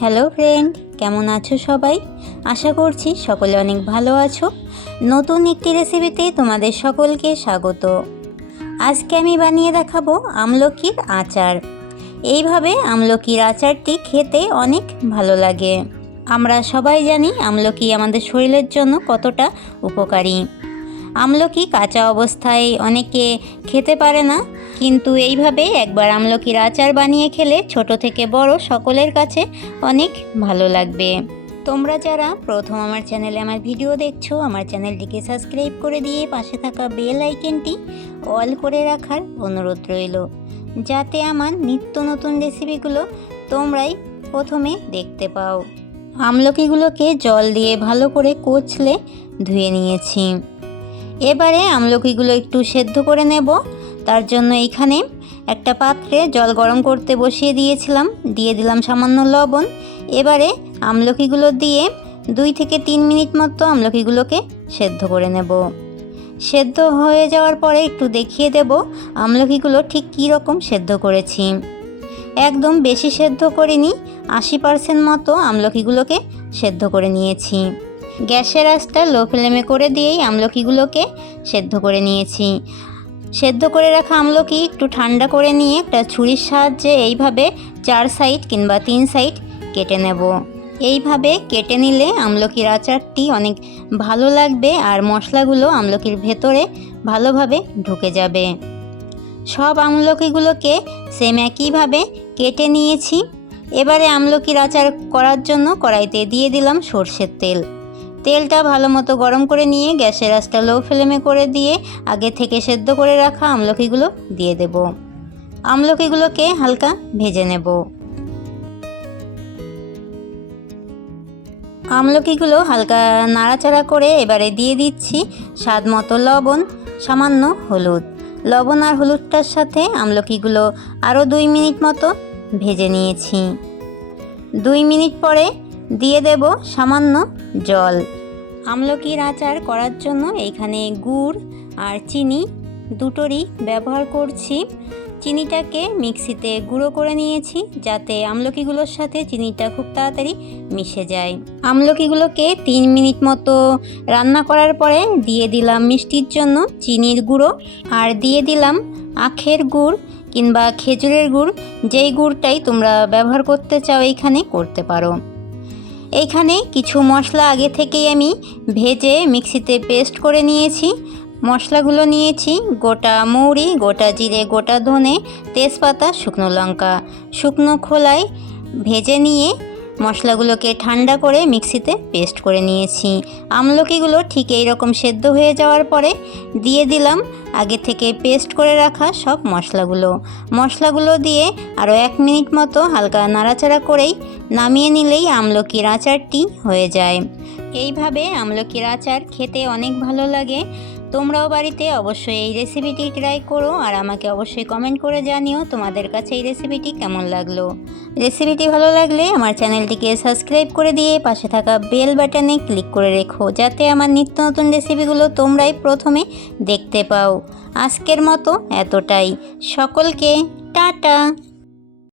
Hello friend, কেমন আছো সবাই? আশা করছি সকলে অনেক ভালো আছো। নতুন একটি রেসিপিতে তোমাদের সকলকে স্বাগত। আজকে আমি বানিয়ে দেখাবো আমলকির আচার। এইভাবে আমলকির আচারটি খেতে অনেক ভালো লাগে। আমরা সবাই জানি আমলকি আমাদের শরীরের জন্য কতটা উপকারী। আমলকি কাঁচা অবস্থায় অনেকে খেতে পারে না, কিন্তু এইভাবে একবার আমলকির আচার বানিয়ে খেলে ছোট থেকে বড় সকলের কাছে অনেক ভালো লাগবে। তোমরা যারা প্রথম আমার চ্যানেলে আমার ভিডিও দেখছো, আমার চ্যানেলটিকে সাবস্ক্রাইব করে দিয়ে পাশে থাকা বেল আইকনটি অল করে রাখার অনুরোধ রইল, যাতে আমার নিত্য নতুন রেসিপিগুলো তোমরাই প্রথমে দেখতে পাও। আমলকিগুলোকে জল দিয়ে ভালো করে কচলে ধুয়ে নিয়েছি। এবারে আমলকিগুলো একটু সেদ্ধ করে নেব। তার জন্য এখানে একটা পাত্রে জল গরম করতে বসিয়ে দিয়েছিলাম, দিয়ে দিলাম সামান্য লবণ। এবারে আমলকিগুলো দিয়ে 2 থেকে 3 মিনিট মতো আমলকিগুলোকে সেদ্ধ করে নেব। সেদ্ধ হয়ে যাওয়ার পরে একটু দেখিয়ে দেব আমলকিগুলো ঠিক কী রকম সেদ্ধ করেছি। একদম বেশি সেদ্ধ করিনি, 80% মতো আমলকিগুলোকে সেদ্ধ করে নিয়েছি। গ্যাসের আঁচটা লো ফ্লেমে করে দিয়েই আমলকিগুলোকে সেদ্ধ করে নিয়েছি। সেদ্ধ করে রাখা আমলকি একটু ঠান্ডা করে নিয়ে একটা ছুরির সাহায্যে এইভাবে 4 সাইড কিংবা 3 সাইড কেটে নেব। এইভাবে কেটে নিলে আমলকির আচারটি অনেক ভালো লাগবে আর মশলাগুলো আমলকির ভেতরে ভালোভাবে ঢুকে যাবে। সব আমলকিগুলোকে সেম একইভাবে কেটে নিয়েছি। এবারে আমলকির আচার করার জন্য কড়াইতে দিয়ে দিলাম সরষের তেল। তেলটা ভালো মতো গরম করে নিয়ে গ্যাসের আঁচটা লো ফ্লেমে করে দিয়ে আগে থেকে সেদ্ধ করে রাখা আমলকিগুলো দিয়ে দেব। আমলকিগুলোকে হালকা ভেজে নেব। আমলকিগুলো হালকা নাড়াচাড়া করে এবারে দিয়ে দিচ্ছি স্বাদ মতো লবণ, সামান্য হলুদ। লবণ আর হলুদটার সাথে আমলকিগুলো আরও 2 মিনিট মতো ভেজে নিয়েছি। 2 মিনিট পরে দিয়ে দেব সামান্য জল। আমলকির আচার করার জন্য এইখানে গুড় আর চিনি দুটোরই ব্যবহার করছি। চিনিটাকে মিক্সিতে গুঁড়ো করে নিয়েছি, যাতে আমলকিগুলোর সাথে চিনিটা খুব তাড়াতাড়ি মিশে যায়। আমলকিগুলোকে 3 মিনিট মতো রান্না করার পরে দিয়ে দিলাম মিষ্টির জন্য চিনির গুঁড়ো, আর দিয়ে দিলাম আখের গুড় কিংবা খেজুরের গুড়, যেই গুড়টাই তোমরা ব্যবহার করতে চাও এইখানে করতে পারো। এইখানে কিছু মশলা আগে থেকেই আমি ভেজে মিক্সিতে পেস্ট করে নিয়েছি। মশলাগুলো নিয়েছি গোটা মৌরি, গোটা জিরে, গোটা ধনে, তেজপাতা, শুকনো লঙ্কা। শুকনো খোলায় ভেজে নিয়ে মশলাগুলোকে ঠান্ডা করে মিক্সিতে পেস্ট করে নিয়েছি। আমলকিগুলো ঠিক এই রকম সেদ্ধ হয়ে যাওয়ার পরে দিয়ে দিলাম আগে থেকে পেস্ট করে রাখা সব মশলাগুলো দিয়ে আরও 1 মিনিট মতো হালকা নাড়াচাড়া করেই নামিয়ে নিলেই আমলকির আচারটি হয়ে যায়। এইভাবে আমলকির আচার খেতে অনেক ভালো লাগে। তোমরাও বাড়িতে অবশ্যই এই রেসিপিটি ট্রাই করো আর আমাকে অবশ্যই কমেন্ট করে জানিও তোমাদের কাছে এই রেসিপিটি কেমন লাগলো। রেসিপিটি ভালো লাগলে আমার চ্যানেলটিকে সাবস্ক্রাইব করে দিয়ে পাশে থাকা বেল বাটনে ক্লিক করে রেখো, যাতে আমার নিত্য নতুন রেসিপিগুলো তোমরাই প্রথমে দেখতে পাও। আজকের মতো এতটাই। সকলকে টাটা।